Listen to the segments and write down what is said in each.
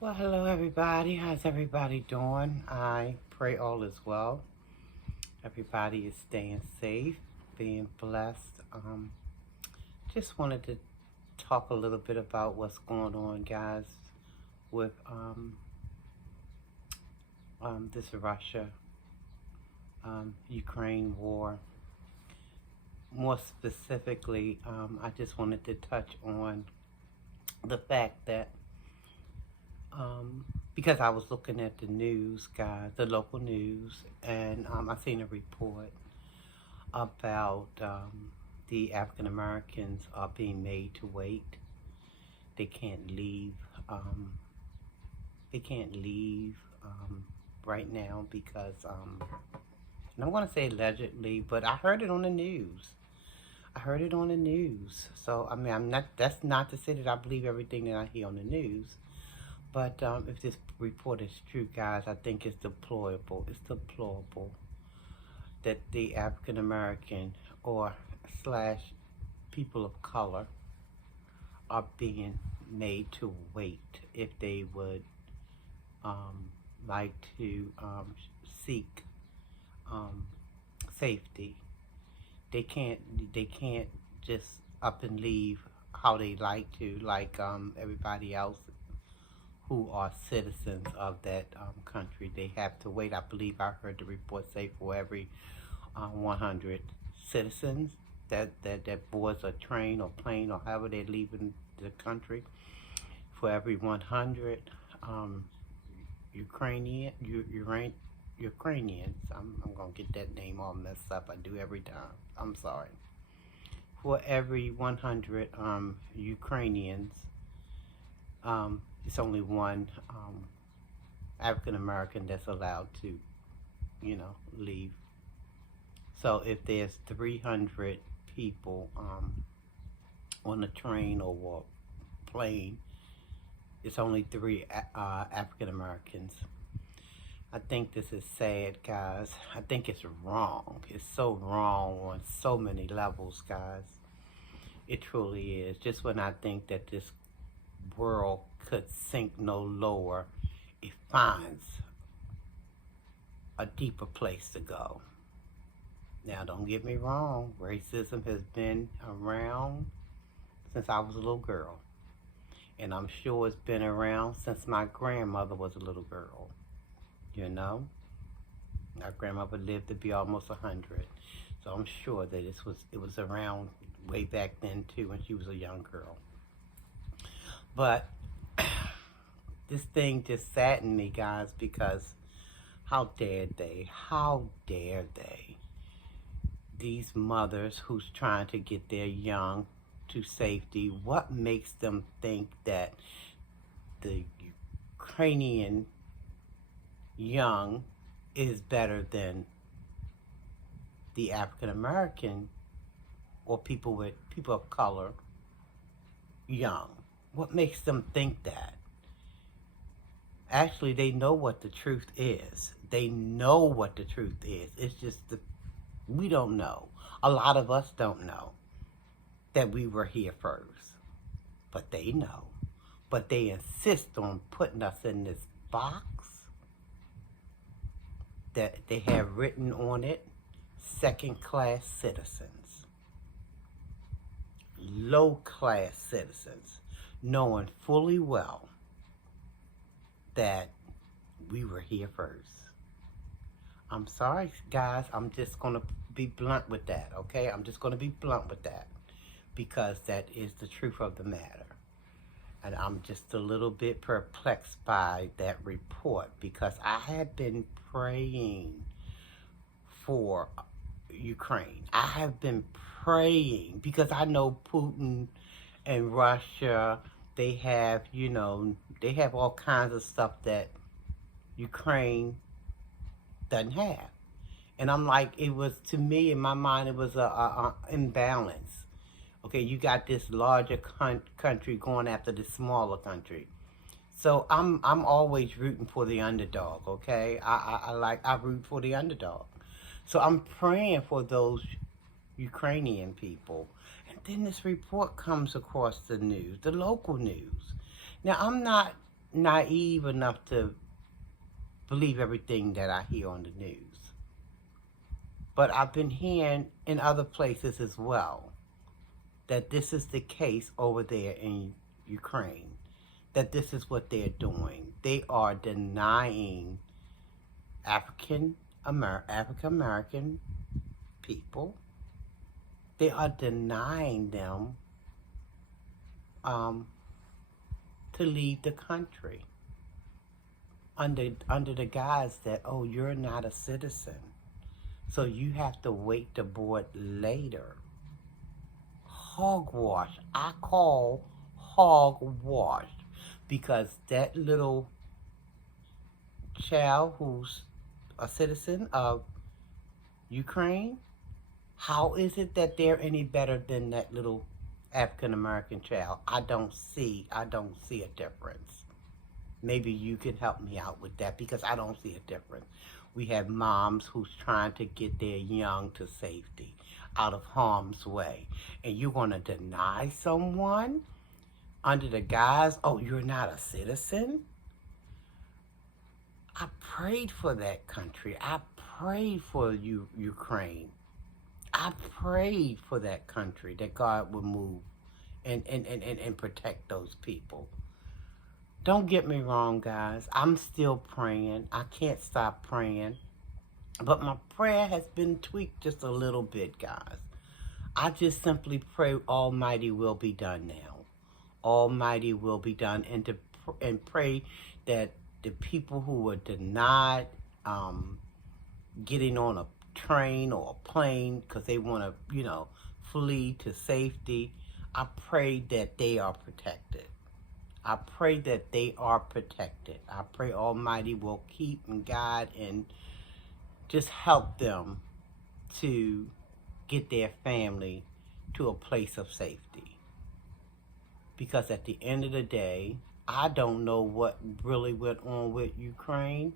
Well, hello everybody. How's everybody doing? I pray all is well. Everybody is staying safe, being blessed. Just wanted to talk a little bit about what's going on, guys, with this Russia Ukraine war. More specifically, I just wanted to touch on the fact that um, because I was looking at the news, guys, the local news, and I seen a report about the African Americans are being made to wait. They can't leave. Um, they can't leave right now because, and I'm going to say allegedly, but I heard it on the news. I heard it on the news. So I mean, I'm not. That's not to say that I believe everything that I hear on the news. But if this report is true, guys, I think it's deplorable. It's deplorable that the African American or slash people of color are being made to wait if they would um, like to seek um, safety. They can't just up and leave how they like to, like everybody else who are citizens of that country. They have to wait. I believe I heard the report say for every 100 citizens that boards a train or plane or however they're leaving the country, for every 100 um, Ukrainian, Ukrainians, I'm going to get that name all messed up. I do every time. I'm sorry. For every 100 Ukrainians, it's only one African American that's allowed to, leave. So if there's 300 people on a train or a plane, it's only three African Americans. I think this is sad, guys. I think it's wrong. It's so wrong on so many levels, guys. It truly is. Just when I think that this world could sink no lower, it finds a deeper place to go. Now, don't get me wrong, racism has been around since I was a little girl. And I'm sure it's been around since my grandmother was a little girl. You know? My grandmother lived to be almost 100. So I'm sure that it was around way back then too when she was a young girl. But this thing just saddened me, guys, because how dare they? How dare they? These mothers who's trying to get their young to safety, what makes them think that the Ukrainian young is better than the African American or people of color young? What makes them think that? Actually, they know what the truth is. They know what the truth is. It's just we don't know. A lot of us don't know that we were here first. But they know. But they insist on putting us in this box that they have written on it, second-class citizens, low-class citizens, knowing fully well that we were here first. I'm sorry, guys. I'm just going to be blunt with that, okay? I'm just going to be blunt with that because that is the truth of the matter. And I'm just a little bit perplexed by that report because I had been praying for Ukraine. I have been praying because I know Putin and Russia, they have, they have all kinds of stuff that Ukraine doesn't have. And I'm like, it was, to me, in my mind, it was a imbalance. Okay, you got this larger country going after the smaller country. So I'm always rooting for the underdog, okay? I root for the underdog. So I'm praying for those Ukrainian people. And then this report comes across the news, the local news. Now, I'm not naive enough to believe everything that I hear on the news. But I've been hearing in other places as well that this is the case over there in Ukraine, that this is what they're doing. They are denying African American people. They are denying them to leave the country under the guise that, oh, you're not a citizen, so you have to wait to board later. Hogwash. I call hogwash, because that little child who's a citizen of Ukraine, how is it that they're any better than that little African American child? I don't see a difference. Maybe you can help me out with that, because I don't see a difference. We have moms who's trying to get their young to safety, out of harm's way. And you're going to deny someone under the guise, oh, you're not a citizen? I prayed for that country. I prayed for Ukraine. I prayed for that country, that God would move and protect those people. Don't get me wrong, guys. I'm still praying. I can't stop praying. But my prayer has been tweaked just a little bit, guys. I just simply pray Almighty will be done now. Almighty will be done. And pray that the people who were denied getting on a train or a plane because they want to, flee to safety, I pray that they are protected. I pray that they are protected. I pray Almighty will keep and guide and just help them to get their family to a place of safety. Because at the end of the day, I don't know what really went on with Ukraine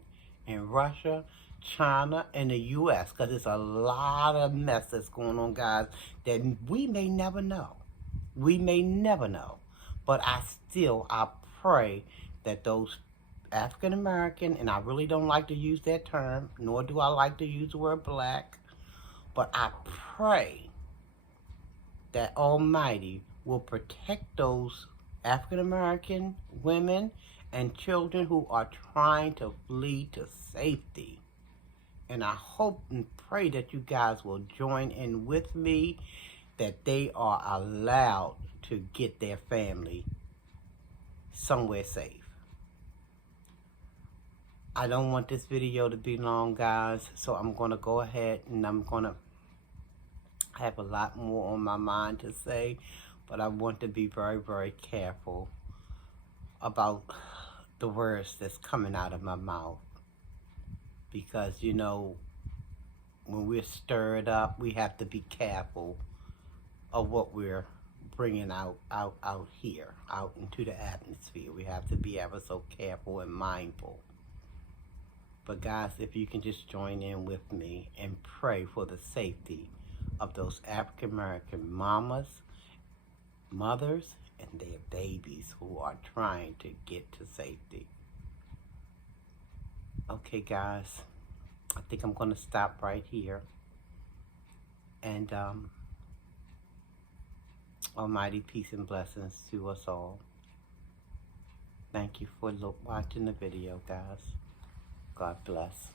and Russia, China, and the U.S. because there's a lot of mess that's going on, guys, that we may never know. We may never know. But I pray that those African American, and I really don't like to use that term, nor do I like to use the word black, but I pray that Almighty will protect those African American women and children who are trying to flee to safety. And I hope and pray that you guys will join in with me, that they are allowed to get their family somewhere safe. I don't want this video to be long, guys, so I'm going to go ahead and I'm going to have a lot more on my mind to say, but I want to be very, very careful about the words that's coming out of my mouth. Because, when we're stirred up, we have to be careful of what we're bringing out here, out into the atmosphere. We have to be ever so careful and mindful. But guys, if you can just join in with me and pray for the safety of those African American mothers, and their babies who are trying to get to safety. Okay, guys, I think I'm going to stop right here. And Almighty peace and blessings to us all. Thank you for watching the video, guys. God bless.